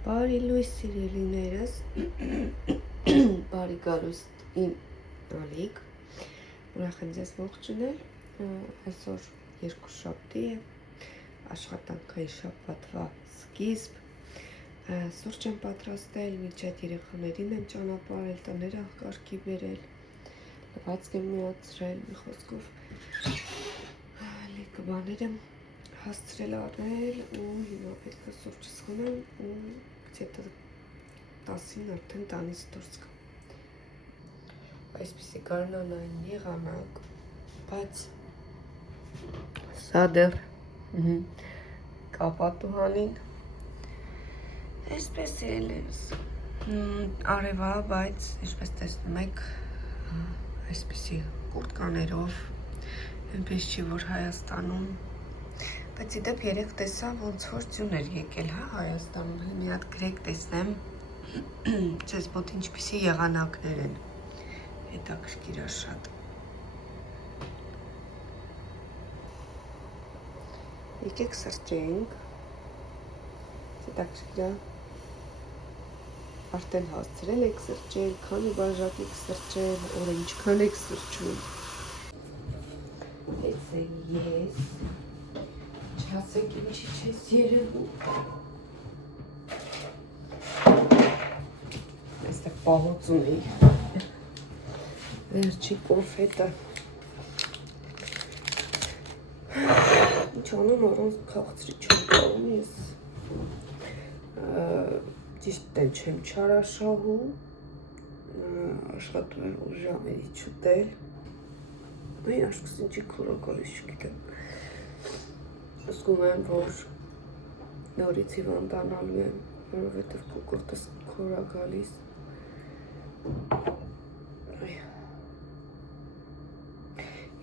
Բարի լույս սիրելիներս, բարի գալուստ իմ ալիք, ուրախ եմ ձեզ ողջունել, այսօր երկուշաբթի է, աշխատանքային շաբաթվա սկիզբ, սուրճ եմ պատրաստել, միջև երեխաներին եմ ճանապարհել, տները կարգի բերել, լվացք եմ միացրել, մի խոսքով լիքը բաներ եմ հասցրել առնել ու հիմա պետք է սուրճս խմեմ ու где-то 10-ին արդեն տանից դուրս գամ։ Այսպիսի գարնանային եղանակ, բայց սա դեռ կապատուհանին այսպես ելևս արևա, բայց ինչպես տեսնում եք այսպիսի կուրտկաներով, այնպես չի որ Հայաստանում Բայց իդեպ երեկ տեսա, ոնց որ ձյուն էր եկել, Հայաստանում, մի հատ գրեք տեսնեմ, ձեզ մոտ ինչպիսի եղանակներ են, հետաքրքիր է շատ։ Եկեք սրճենք, հետաքրքիր է, արդեն հասցրել եք սրճել, քանի բաժակ եք սրճել, օրը ինչքան եք սրճում։ Էս է ես։ Չասեք ինչի չես երևում։ Այստեղ պահոց ունեի։ Վերջի կոնֆետը։ Ինչ անեմ առանց քաղցրի չեմ կարում ես։ Ճիշտ էլ չեմ չարաշահում։ Աշխատում եմ ու ժամերից չուտել։ Այ աշկս ինչի քորակալիս չգիտեմ։ Զգում եմ, որ նորից հիվանդանալու եմ, որովհետև կոկորդս քոր է գալիս։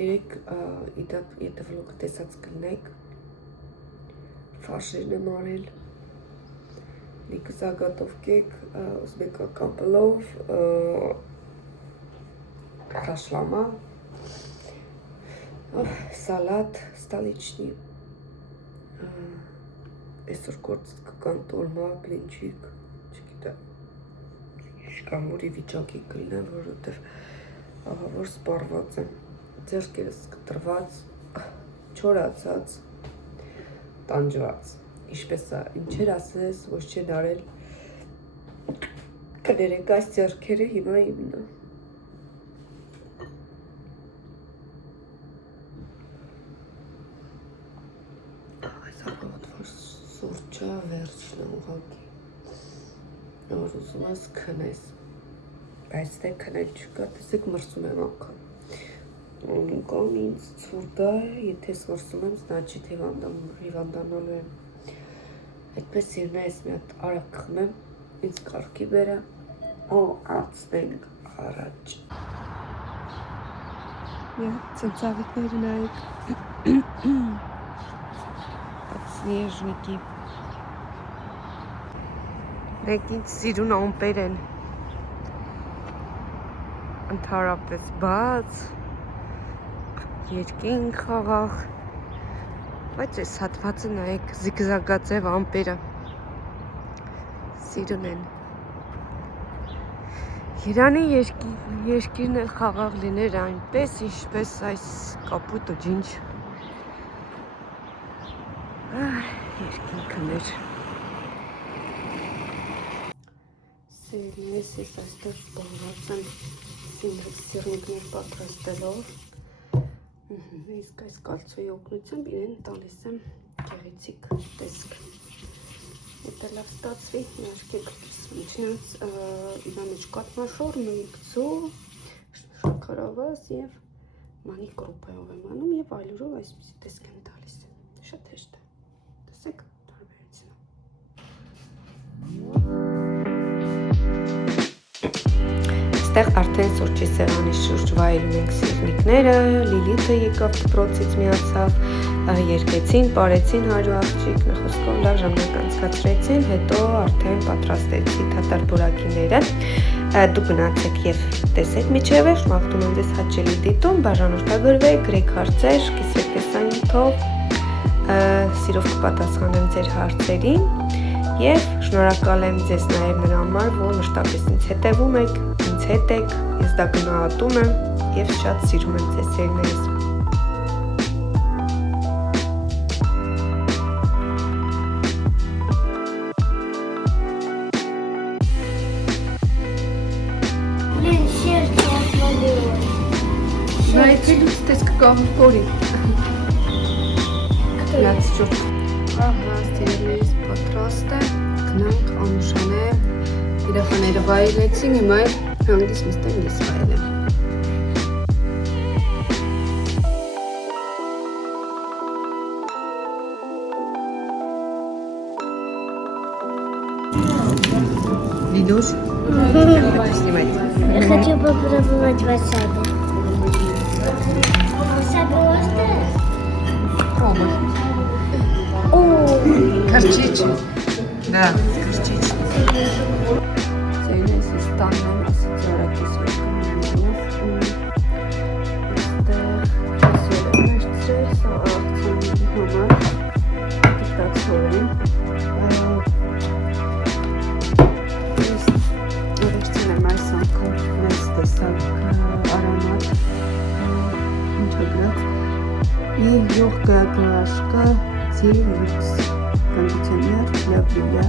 Երեք եթե վլոգ տեսած կլինեք, ֆարշերն եմ արել, լիքը զագատովկեք, ուզբեկական պլով, խաշլամա, սալատ, ստալիչնի, այսօր գործ կկան տոլմա, բլինչիկ, չգիտեմ, շկամուրի վիճակի կլինեմ, որովհետև ահա որ սպառված եմ, ձեռքերս կտրված, չորացած, տանջված, ինչպես է, ինչեր ասես, ոչ չեն արել, կներեք այս ձեռքերը հիմա իմն է։ Սուրճը վերջն է ուղղակի, որ ուզում ես քնես, բայց դե քնել չկա, տեսեք մրսում եմ անգամ, կամ ինձ ցուրտ է, եթե ես մրսում եմ, значит հիվանդանալու եմ, այդպես իրն է ես մի հատ արագ խմեմ, ինձ կարգի բերա, ու անցնենք առաջ։ Մի հատ ծնծաղիկները նայեք, Снежники. Մեկ ինձ սիրուն ամպեր են, ընդհանրապես բաց, երկինք խաղաղ, բայց այս հատվածը նայեք զիգզագաձև ամպերը, սիրուն են։ Իրանի երկիրն էլ խաղաղ լիներ այնպես, ինչպես այս կապուտը ջինջ։ Երկինքն էր։ Սերին ես այստեղ սպանված եմ սիրունքներ պատրաստելով։ Իսկ այս կալցոյի օգնությամբ իրեն տալիս եմ գեղեցիկ տեսք։ Եթե լավ ստացվի, ներկեք մինչնց իրա մեջ կաթնաշոր, մեկցու, շաքարավազ և մանի կրուպայով եմ անում և այլուրով այսպիսի տեսք եմ տալիս։ Շատ հեշտ է։ Տեսեք տարբերությունը։ Այստեղ արդեն սուրճի սեղանի շուրջ վայելում ենք սիրնիկները, Լիլիթը եկավ դպրոցից միացավ, երկեցին, պարեցին հարու աղջիկ, մի խոսքով լավ ժամանակ անցկացրեցին, հետո արդեն պատրաստեցի թաթար բորակիները։ Դուք գնացեք և տեսեք միջև է, շմաղթում եմ ձեզ հաճելի դիտում, բաժանորդագրվեք, գրեք հարցեր, կիսվեք տեսանյութով, սիրով կպատասխանեմ ձեր հարցերին Եվ շնորհակալ եմ ձեզ նաև նրա համար, որ մշտապես ինձ հետևում եք, ինձ հետ եք, ես դա գնահատում եմ եւ շատ սիրում եմ ձեզ սերներս։ Նայեցելուց տեսք կահուր լաց ճոտ։ Ահա, սերներս պատրաստ է, գնանք Անուշանել, երեխաները վայելեցին, հիմա հանգիստ մստեմ ես վայելեմ։ Видишь? Снимать. Я хочу попробовать васаби. Васаби у вас есть? Пробуй. Горчичный. Да, горчичный. Здесь станем ассоциировать и легкая глажка Luxe кондиционер для бритья.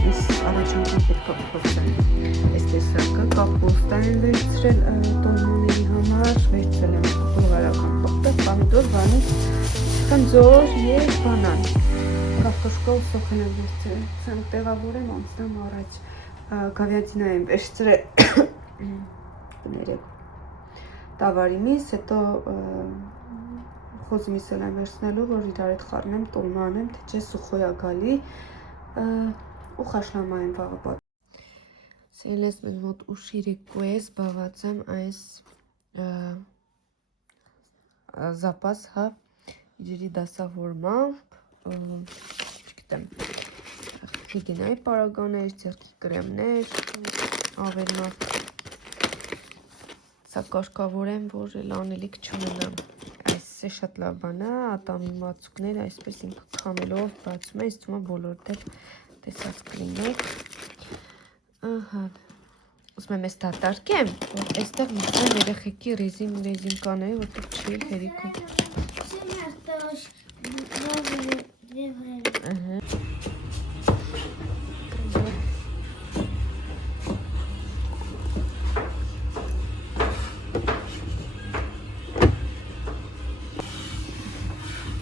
Ես առաջին պետք է փոխեմ։ Այս տեսակը կապուստան եմ վերցրել տոնների համար, վերցրել եմ բուլղարական պղպեղ, պամիդոր, վանիկ, կնձոր եւ բանան։ Կարտոշկով սոխել եմ վերցրել, ցանկ տեղավորեմ անցնեմ առաջ։ Գավիաթինա եմ վերցրել։ Կներեք։ Տավարի միս, հետո խոզի միսել եմ վերցնելու, որ իրար հետ խառնեմ, տոլմա անեմ, թե չէ սուխոյա գալի ու խաշլամա եմ վաղը պատ։ Սելես մեզ մոտ ուշիրիկու է զբաղած եմ այս զապաս, հա, իջերի դասավորմամբ, չգիտեմ, հիգինայի պարագաներ, ձեղքի կրեմներ, ավելնով, սա կաշկավոր եմ, որ էլ անելիք չունենամ, այս է շատ լավ բան է, ատամի մածուկները, այսպես ինքը քամելով բացում է, ինձ թվում է բոլորդ էլ տեսած կլինեք, ահա, ուզում եմ ես դատարկեմ, որ այստեղ մտցան երեխեքի ռեզինկաները, որտեղ չի էլ հերիքում։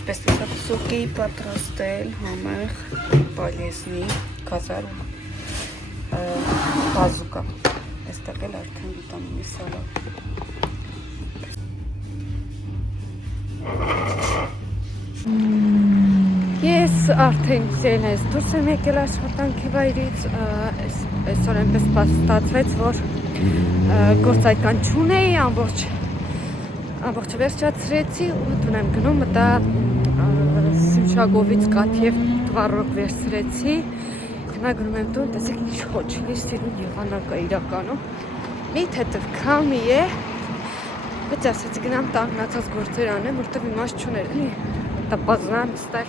Ինչպես տեսակ սոկ էի պատրաստել համեղ պալեզնի կազարում բազուկա, այստեղ էլ արդեն վիտամինի սալատ։ Ես արդեն ձենես դուրս եմ եկել աշխատանքի վայրից, այսօր այնպես ստացվեց, որ գործայքան չունեի, ամբողջ վերջացրեցի ու տուն եմ գնում, մտա Սիմշագովից կաթև տվարոկ վերցրեցի, հիմա գնում եմ տուն, տեսեք ինչ հոչլի սիրուն եղանակ է իրականում, մի թեթև քամի է, բայց ասեցի գնամ տանգնացած գործեր անեմ, որտև իմաց չուներ, էլի, տպազնան ստել,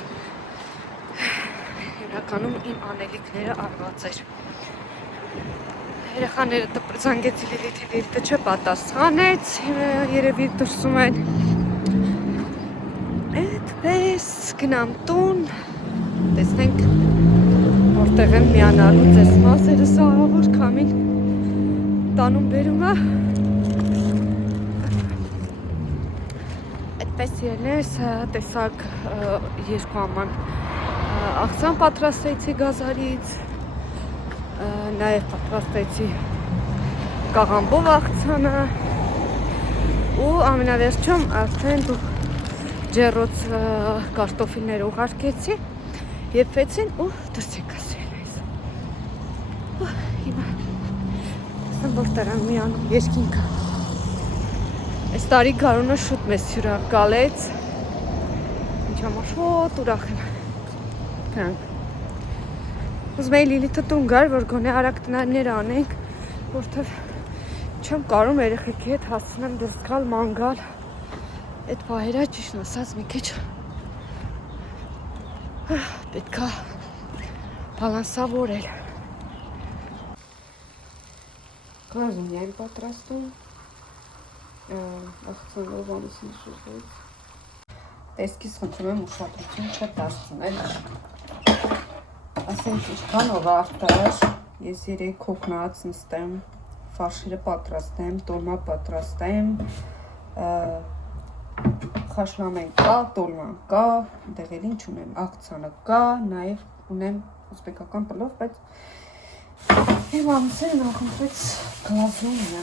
իրականում իմ անելիքները արված էր։ Երեխաները զանգեցի Լիլիթը չպատասխանեց, երևի դրսում են։ Այդպես գնամ տուն, տեսնենք որտեղ եմ միանալու ձեզ մասերը սաղավոր քամին տանում բերում է։ Այդպես երնես տեսակ երկու աման աղցան պատրաստեցի գազարից, նաև պատրաստեցի կաղամբով աղցանը ու ամենավերջում արդեն ջեռոց կարտոֆիլները ուղարկեցի, եփվեցին ու դուրս եկացրել այս։ Հիմա տեսնեմ որտեղ եմ միանում երկինքը։ Այս տարի գարունը շուտ մեզ հյուրակալեց, ինչ համար շոտ ուրախ եմ։ Գնանք։ Ուզում էի Լիլիթը տուն գար, որ գոնե արագ տնարներ անենք, որտև չեմ կարում երեխեքի հետ հասցնեմ դուրս գալ, ման գալ, այդ պահերա ճիշտ ասած մի քիչ պետքա բալանսավորել։ Գազունյա եմ պատրաստում, աղցանով ամուսնի շուրջից։ Տեսքիս խնդրում եմ ուշադրություն չդարձնել։ Ասենք ինչքանով արտար, ես 3 հոգնած նստեմ, ֆարշերը պատրաստեմ, տոլմա պատրաստեմ, խաշլամեն կա, տոլման կա, դեղել ինչ ունեմ, աղցանը կա, նաև ունեմ ուզբեկական պլով, բայց իմ ամուսինը նախընտրեց գլազունյա։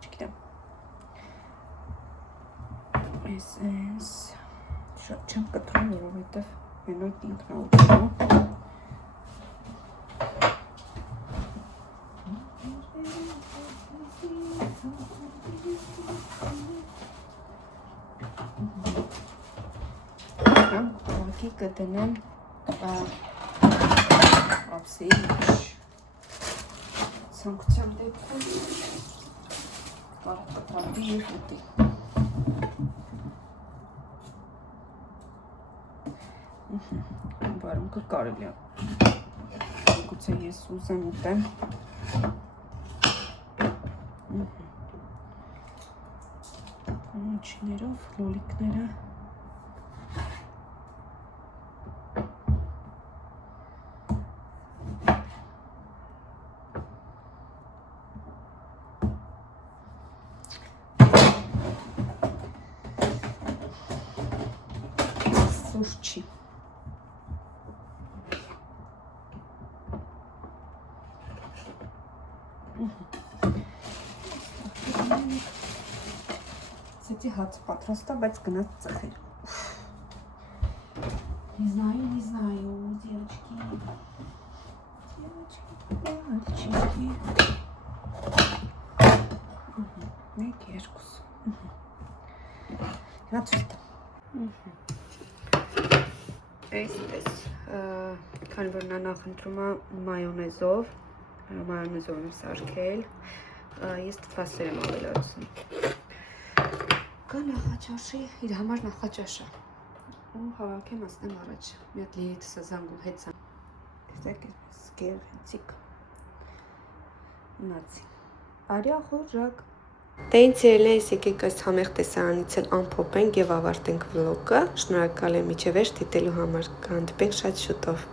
Չգիտեմ։ Ես շատ չեմ կտրում, որովհետև մենակ ինքնաուտում։ Ուղղակի կդնեմ ափսեի մեջ։ Ցանկության դեպքում կարող կտրատի և ուտի։ Բարունքը կարելի է։ Գուցե ես ուզեմ ուտեմ։ Ինչներով լոլիկները։ Սուրճի։ Սեցի հաց պատրաստա, բայց գնաց ծխել։ Не знаю, девочки. Мальчики. Մեկ, երկուս։ Հաց ուստա։ Այսպես, քանի որ նա նախընտրում է մայոնեզով եմ սարքել, ես թվասեր եմ ավելացնում։ Կա նախաճաշի, իր համար նախաճաշը։ Ու հավաքեմ ասնեմ առաջ, մի հատ լիետ սազանգում հետցան։ Տեսեք ես գեղեցիկ մնացի։ Արյա խոժակ։ Դե ինձ ելնես եկեք այս համեղ տեսարանից էլ ամփոփենք և ավարտենք վլոգը։ Շնորհակալ եմ մինչև վերջ դիտելու համար։ Կհանդիպենք շատ շուտով։